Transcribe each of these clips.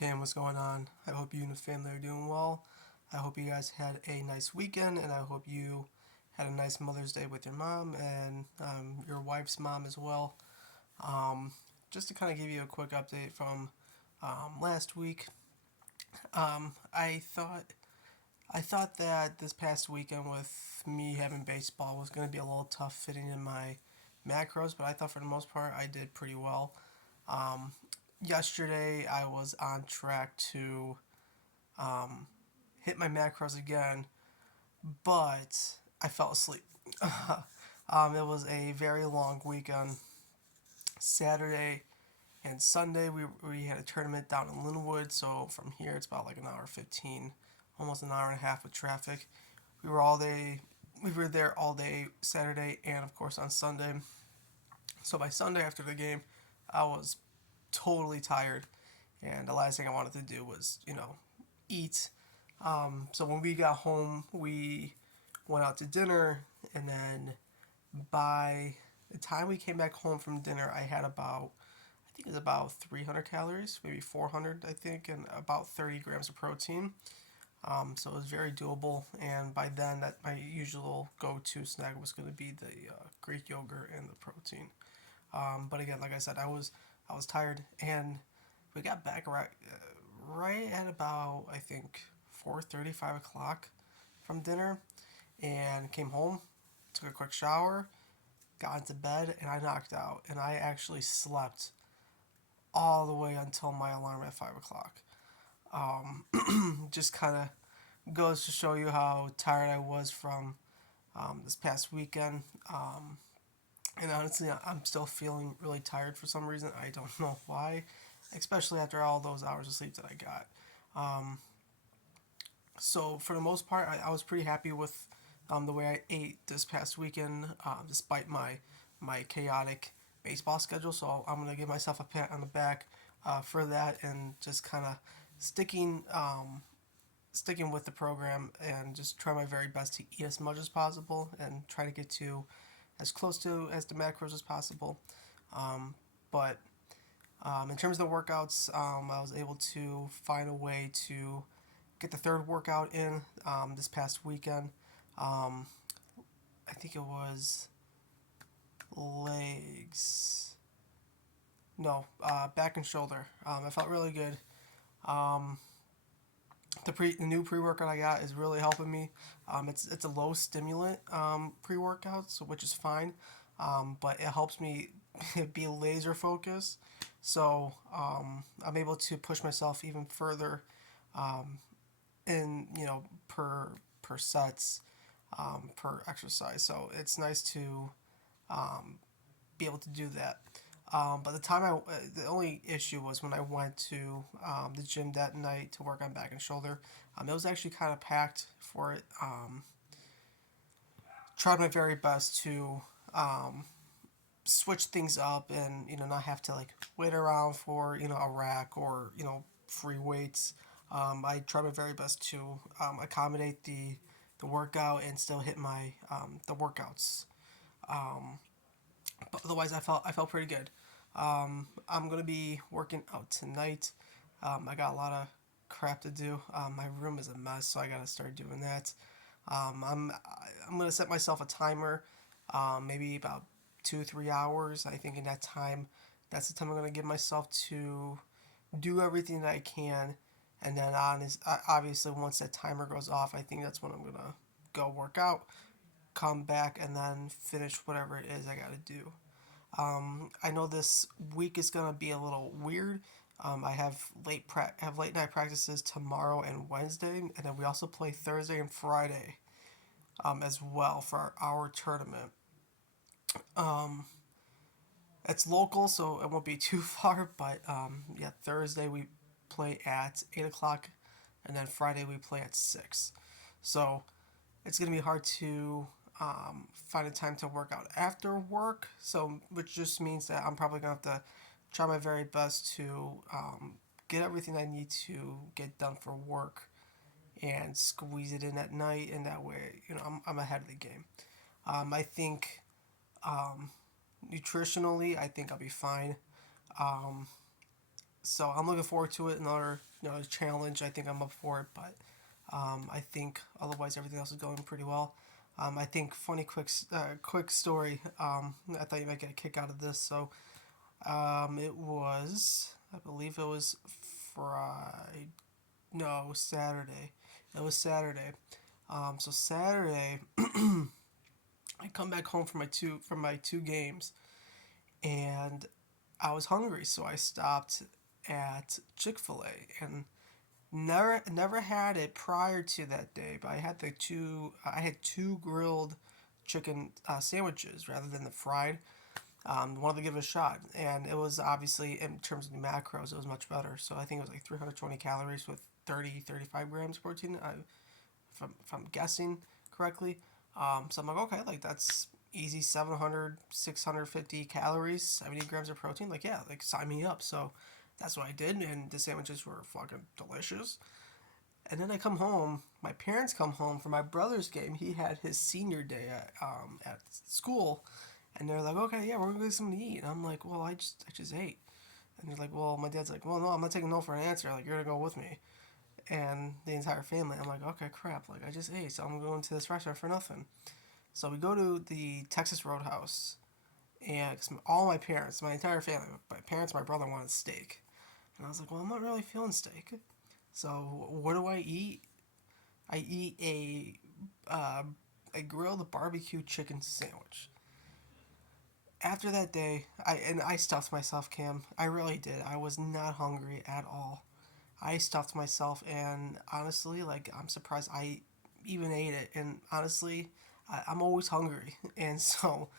Cam, what's going on? I hope you and the family are doing well. I hope you guys had a nice weekend, and I hope you had a nice Mother's Day with your mom and your wife's mom as well. Um, just to kind of give you a quick update from last week, I thought that this past weekend with me having baseball was going to be a little tough fitting in my macros, but I thought for the most part I did pretty well. Um, Yesterday I was on track to um, hit my macros again, but I fell asleep. It was a very long weekend. Saturday and Sunday we had a tournament down in Linwood, so from here it's about like an hour 15, almost an hour and a half with traffic. We were all day. We were there all day Saturday and of course on Sunday. So by Sunday after the game, I was totally tired, and the last thing I wanted to do was eat. So when we got home, we went out to dinner, and then by the time we came back home from dinner, I had I think it was about 300 calories, maybe 400, I think, and about 30 grams of protein. So it was very doable, and by then, that my usual go-to snack was going to be the Greek yogurt and the protein. But again, like I said, I was tired, and we got back right at about I think 4:30, 5 o'clock from dinner, and came home, took a quick shower, got into bed, and I knocked out. And I actually slept all the way until my alarm at 5 o'clock. Just kind of goes to show you how tired I was from this past weekend. And honestly, I'm still feeling really tired for some reason. I don't know why, especially after all those hours of sleep that I got. Um, so for the most part, I was pretty happy with the way I ate this past weekend, despite my chaotic baseball schedule. So I'm gonna give myself a pat on the back for that, and just kind of sticking sticking with the program and just try my very best to eat as much as possible and try to get to as close to as the macros as possible. Um, but in terms of the workouts, I was able to find a way to get the third workout in this past weekend. Um, I think it was legs. No, back and shoulder. I felt really good. Um, the new pre workout I got is really helping me. It's a low stimulant pre workout, so which is fine, but it helps me be laser focused. So I'm able to push myself even further um, in per sets per exercise. So it's nice to um, be able to do that. But the only issue was when I went to the gym that night to work on back and shoulder. It was actually kind of packed for it. Tried my very best to um, switch things up and not have to like wait around for a rack or free weights. I tried my very best to accommodate the workout and still hit my the workouts. Um, but otherwise, I felt pretty good. I'm gonna be working out tonight. I got a lot of crap to do. My room is a mess, so I gotta start doing that. I'm gonna set myself a timer, maybe about 2 3 hours. I think in that time, that's the time I'm gonna give myself to do everything that I can, and then obviously once that timer goes off, I think that's when I'm gonna go work out, come back, and then finish whatever it is I gotta do. I know this week is gonna be a little weird. I have late night practices tomorrow and Wednesday, and then we also play Thursday and Friday as well for our tournament. Um, it's local, so it won't be too far. But yeah, Thursday we play at 8 o'clock, and then Friday we play at 6. So it's gonna be hard to find a time to work out after work. So which just means that I'm probably gonna have to try my very best to get everything I need to get done for work and squeeze it in at night, and that way I'm ahead of the game. I think um, nutritionally, I think I'll be fine. Um, So I'm looking forward to it. Another challenge. I think I'm up for it, but I think otherwise everything else is going pretty well. I think funny quick story. I thought you might get a kick out of this. So it was, I believe it was Friday. No, it was Saturday. It was Saturday. So Saturday, I come back home from my two games, and I was hungry, so I stopped at Chick-fil-A and never had it prior to that day. But I had two grilled chicken sandwiches rather than the fried. Wanted to give it a shot, and it was obviously in terms of the macros, it was much better. So I think it was like 320 calories with 35 grams of protein. If I'm guessing correctly. So I'm like, okay, like that's easy 700, 650 calories, 70 grams of protein. Like, yeah, like sign me up. So that's what I did, and the sandwiches were fucking delicious. And then I come home. My parents come home for my brother's game. He had his senior day at school, and they're like, "Okay, yeah, we're gonna get something to eat." And I'm like, "Well, I just ate." And they're like, "Well," my dad's like, "Well, no, I'm not taking no for an answer. Like, you're gonna go with me." And the entire family. I'm like, "Okay, crap. Like, I just ate, so I'm going to this restaurant for nothing." So we go to the Texas Roadhouse, and all my parents, my entire family, my parents, my brother wanted steak, and I was like, "Well, I'm not really feeling steak." So what do I eat? I eat uh, a grilled barbecue chicken sandwich. After that day, I stuffed myself, Cam. I really did. I was not hungry at all. I stuffed myself, and honestly, like I'm surprised I even ate it. And honestly, I'm always hungry, and so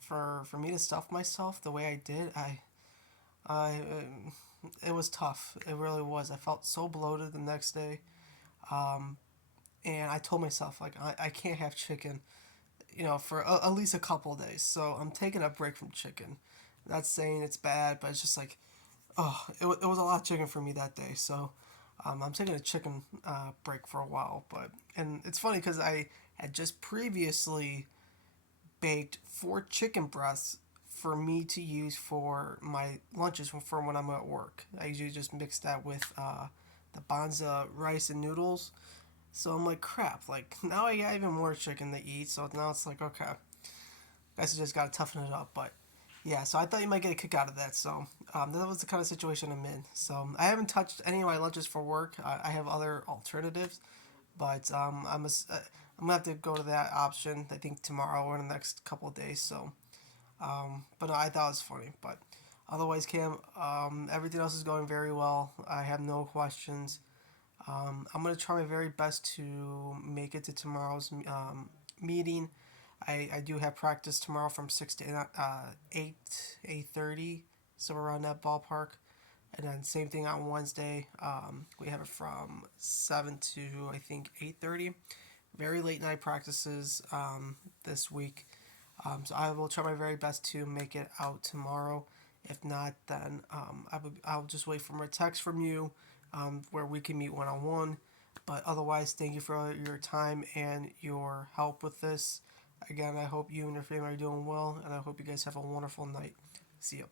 for me to stuff myself the way I did, I it was tough. It really was. I felt so bloated the next day, and I told myself like I can't have chicken, for at least a couple of days. So I'm taking a break from chicken. Not saying it's bad, but it's just like, oh, it was a lot of chicken for me that day. So I'm taking a chicken break for a while. And it's funny because I had just previously baked 4 chicken breasts for me to use for my lunches for when I'm at work. I usually just mix that with the Banza rice and noodles. So I'm like, crap, like now I got even more chicken to eat. So now it's like, okay, I guess I just gotta toughen it up. But yeah, so I thought you might get a kick out of that. So that was the kind of situation I'm in. So I haven't touched any of my lunches for work. I have other alternatives, but I'm gonna have to go to that option. I think tomorrow or in the next couple of days. So, but no, I thought it was funny. But otherwise, Cam, everything else is going very well. I have no questions. I'm gonna try my very best to make it to tomorrow's meeting. I do have practice tomorrow from 8:30, so around that ballpark. And then same thing on Wednesday. We have it from 7 to I think 8:30. Very late night practices this week. So I will try my very best to make it out tomorrow. If not, then I'll just wait for a text from you where we can meet one on one. But otherwise, thank you for your time and your help with this. Again, I hope you and your family are doing well, and I hope you guys have a wonderful night. See you.